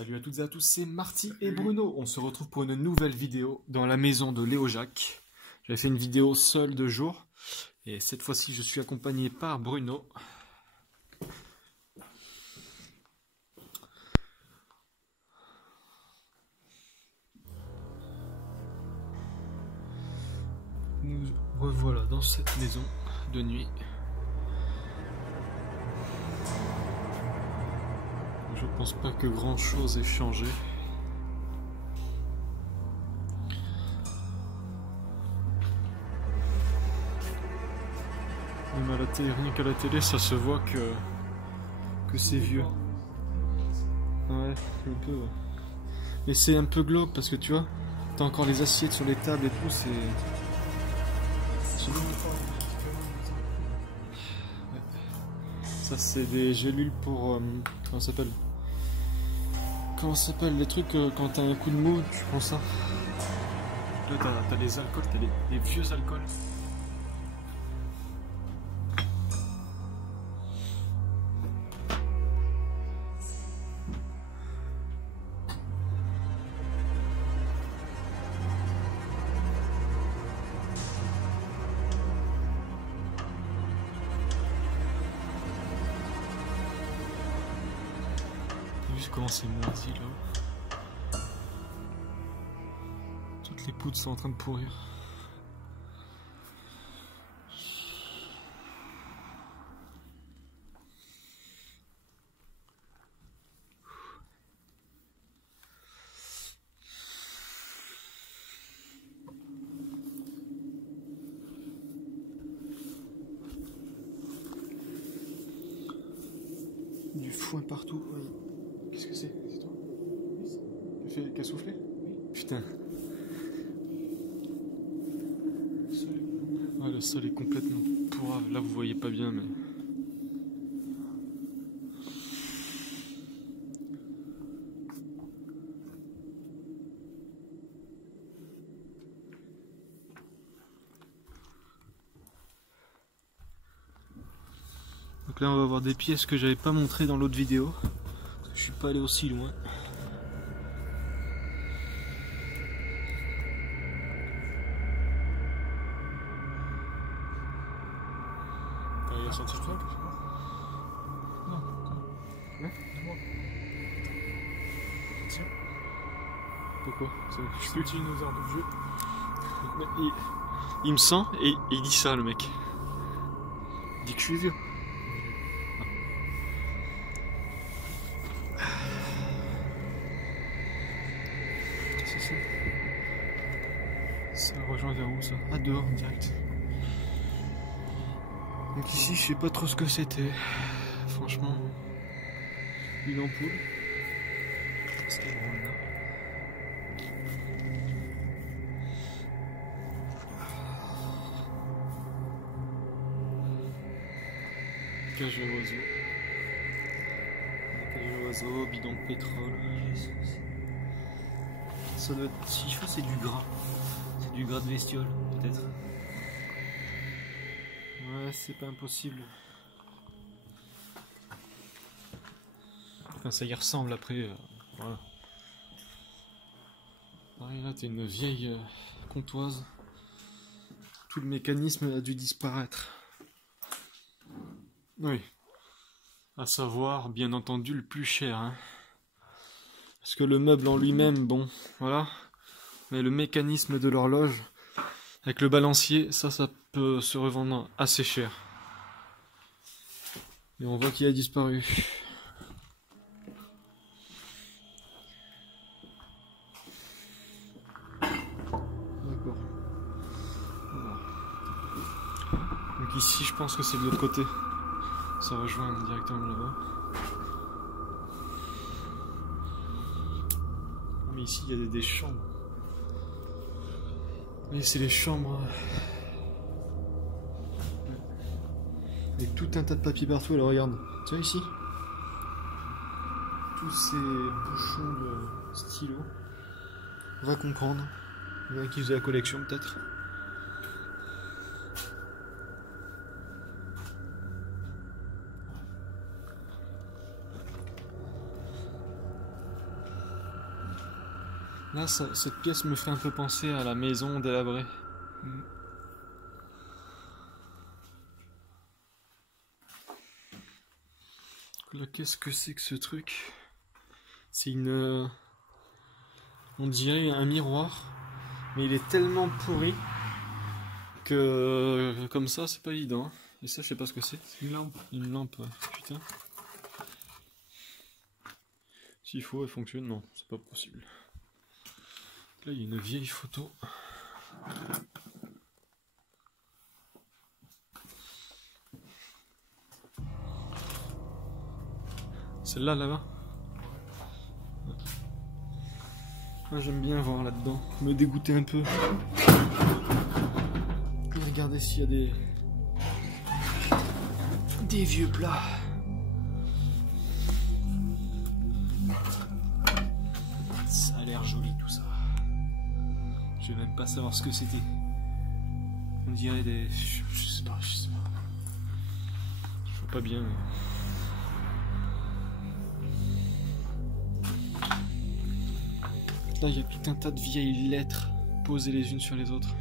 Salut à toutes et à tous, c'est Marty et Bruno. On se retrouve pour une nouvelle vidéo dans la maison de Léo Jacques. J'avais fait une vidéo seule de jour et cette fois-ci je suis accompagné par Bruno. Nous revoilà dans cette maison de nuit. Je pense pas que grand chose ait changé. Même à la télé, rien qu'à la télé, ça se voit que c'est vieux. Ouais, un peu. Ouais. Mais c'est un peu glauque parce que tu vois, t'as encore les assiettes sur les tables et tout, c'est. Ouais. Ça, c'est des gélules pour. Comment ça s'appelle? Comment ça s'appelle les trucs quand t'as un coup de mou, tu prends ça. Là, t'as les alcools, t'as les vieux alcools. Comment c'est moisi là. Toutes les poutres sont en train de pourrir. Du foin partout. Oui. Qu'est-ce que c'est? C'est toi? Oui. Qui a soufflé? Oui. Putain. Ouais, le sol est complètement pourrave. Là, vous voyez pas bien, mais. Donc là, on va voir des pièces que j'avais pas montrées dans l'autre vidéo. Parce que je suis pas allé aussi loin. Il a sorti le truc? Non. Ouais? Tiens. Pourquoi? Je suis petit dinosaure de vieux. Il me sent et il dit ça, le mec. Il dit que je suis vieux. Ça rejoint vers où ça? Ah, dehors, direct. Donc ici, je sais pas trop ce que c'était. Franchement, une ampoule. Qu'est-ce qu'il y a là? Cage à oiseaux. Cage à oiseaux, bidon de pétrole. Ça doit être. Si je fais, c'est du gras. C'est du gras de bestiole, peut-être. Ouais, c'est pas impossible. Enfin, ça y ressemble après. Voilà. Pareil, là, t'as une vieille comptoise. Tout le mécanisme a dû disparaître. Oui. À savoir, bien entendu, le plus cher. Hein. Parce que le meuble en lui-même, bon, voilà. Mais le mécanisme de l'horloge, avec le balancier, ça peut se revendre assez cher. Et on voit qu'il a disparu. D'accord. Voilà. Donc ici, je pense que c'est de l'autre côté. Ça rejoint directement là-bas. Mais ici, il y a des chambres. Mais c'est les chambres. Avec tout un tas de papier partout. Alors regarde, tu vois ici, tous ces bouchons de stylo. On va comprendre. Il y en a qui faisaient la collection peut-être. Là, cette pièce me fait un peu penser à la maison délabrée. Là, qu'est-ce que c'est que ce truc? C'est une... On dirait un miroir, mais il est tellement pourri que comme ça, c'est pas évident. Et ça, je sais pas ce que c'est. C'est une lampe. Une lampe, ouais. Putain. S'il faut, elle fonctionne. Non, c'est pas possible. Là, il y a une vieille photo. Celle-là, là-bas. Moi, j'aime bien voir là-dedans. Me dégoûter un peu. Et regarder s'il y a des vieux plats. Ça a l'air joli tout ça. Je vais même pas savoir ce que c'était. On dirait des... Je sais pas. Je vois pas bien. Mais... Là, il y a tout un tas de vieilles lettres posées les unes sur les autres.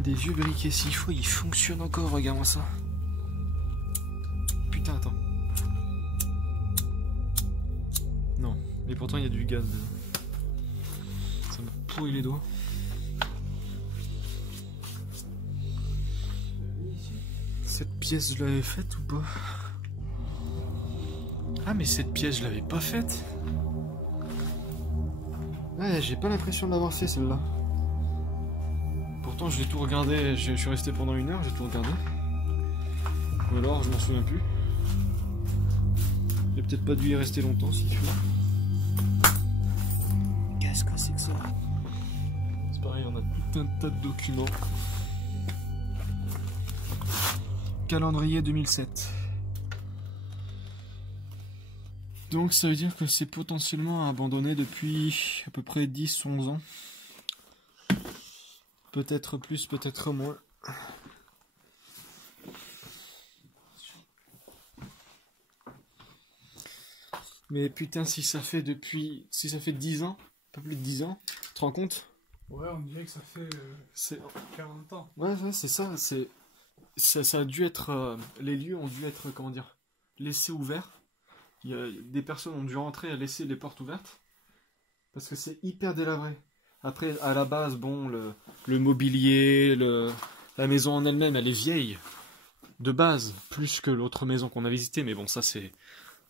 Des vieux briquets, s'il faut, ils fonctionnent encore, regarde-moi ça. Putain, attends. Non, mais pourtant il y a du gaz dedans. Ça me pourrit les doigts. Cette pièce, je l'avais faite ou pas? Ah, mais cette pièce, je l'avais pas faite. Ouais, j'ai pas l'impression de l'avoir fait celle-là. Pourtant, je l'ai tout regardé. Je suis resté pendant 1 heure, j'ai tout regardé. Ou alors, je m'en souviens plus. J'ai peut-être pas dû y rester longtemps si tu veux. Qu'est-ce que c'est que ça? C'est pareil, on a tout un tas de documents. Calendrier 2007. Donc ça veut dire que c'est potentiellement abandonné depuis à peu près 10-11 ans. Peut-être plus, peut-être moins. Mais putain, si ça fait 10 ans, pas plus de 10 ans, tu te rends compte? Ouais, on dirait que ça fait 40 ans. Ouais, c'est ça, ça a dû être... les lieux ont dû être, comment dire, laissés ouverts. Des personnes ont dû rentrer et laisser les portes ouvertes. Parce que c'est hyper délabré. Après, à la base, bon, le mobilier, la maison en elle-même, elle est vieille. De base, plus que l'autre maison qu'on a visitée. Mais bon, ça c'est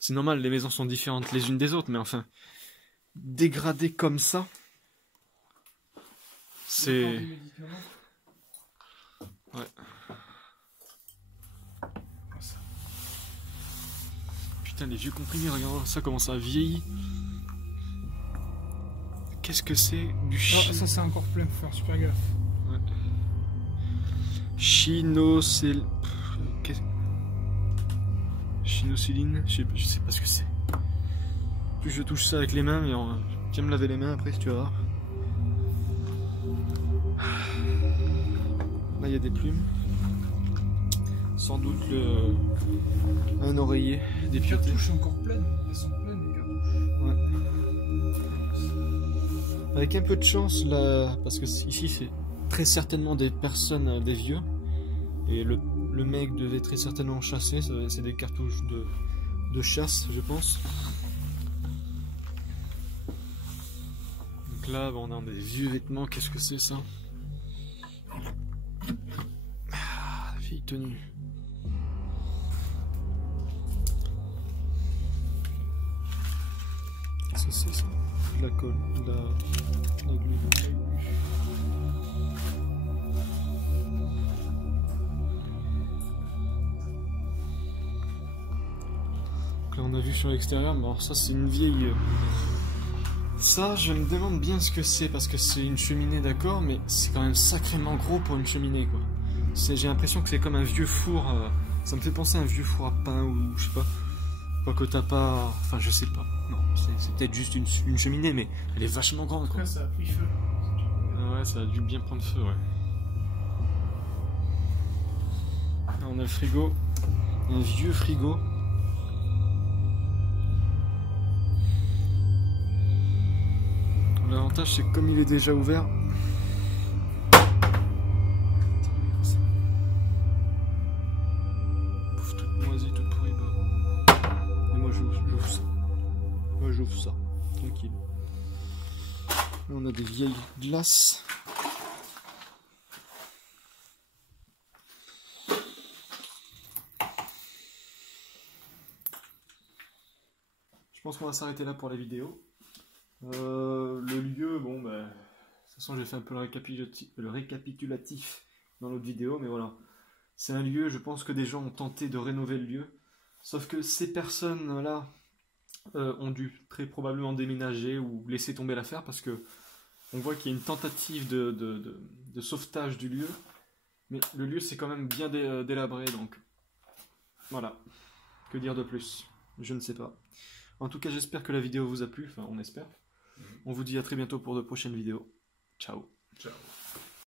normal, les maisons sont différentes les unes des autres. Mais enfin, dégradé comme ça, c'est... Ouais. Putain, les vieux comprimés, regarde ça, comment ça a vieilli. Qu'est-ce que c'est du Ah, ça c'est encore plein, faut faire super gaffe. Ouais. Chinocéline, je sais pas ce que c'est. Plus je touche ça avec les mains, mais viens me laver les mains après si tu vas voir. Là il y a des plumes. Sans doute un oreiller dépioté. Les cartouches sont encore pleines, elles sont pleines les cartouches. Ouais. Avec un peu de chance là, parce que ici c'est très certainement des personnes, des vieux, et le mec devait très certainement chasser, c'est des cartouches de chasse je pense. Donc là on a des vieux vêtements, qu'est-ce que c'est ça? Ah, vieille tenue. Qu'est-ce que c'est ça? De la colle, de l'huile. Donc là on a vu sur l'extérieur, mais alors ça c'est une vieille... Ça je me demande bien ce que c'est, parce que c'est une cheminée d'accord, mais c'est quand même sacrément gros pour une cheminée quoi. J'ai l'impression que c'est comme un vieux four, ça me fait penser à un vieux four à pain ou je sais pas. Quoique t'as pas... Enfin je sais pas. Non, c'est peut-être juste une cheminée, mais elle est vachement grande quoi. Après ça a pris feu. Ah ouais, ça a dû bien prendre feu, ouais. Là, on a le frigo. Un vieux frigo. L'avantage c'est que comme il est déjà ouvert, pouf, toute moisie, toute pourrie. Et moi j'ouvre ça. Moi j'ouvre ça, tranquille. Là on a des vieilles glaces. Je pense qu'on va s'arrêter là pour la vidéo. Le lieu, bon, bah, de toute façon j'ai fait un peu le récapitulatif dans l'autre vidéo, mais voilà. C'est un lieu, je pense que des gens ont tenté de rénover le lieu, sauf que ces personnes-là ont dû très probablement déménager ou laisser tomber l'affaire, parce que on voit qu'il y a une tentative de sauvetage du lieu, mais le lieu c'est quand même bien délabré, donc voilà. Que dire de plus? Je ne sais pas. En tout cas, j'espère que la vidéo vous a plu, enfin on espère. On vous dit à très bientôt pour de prochaines vidéos. Ciao. Ciao.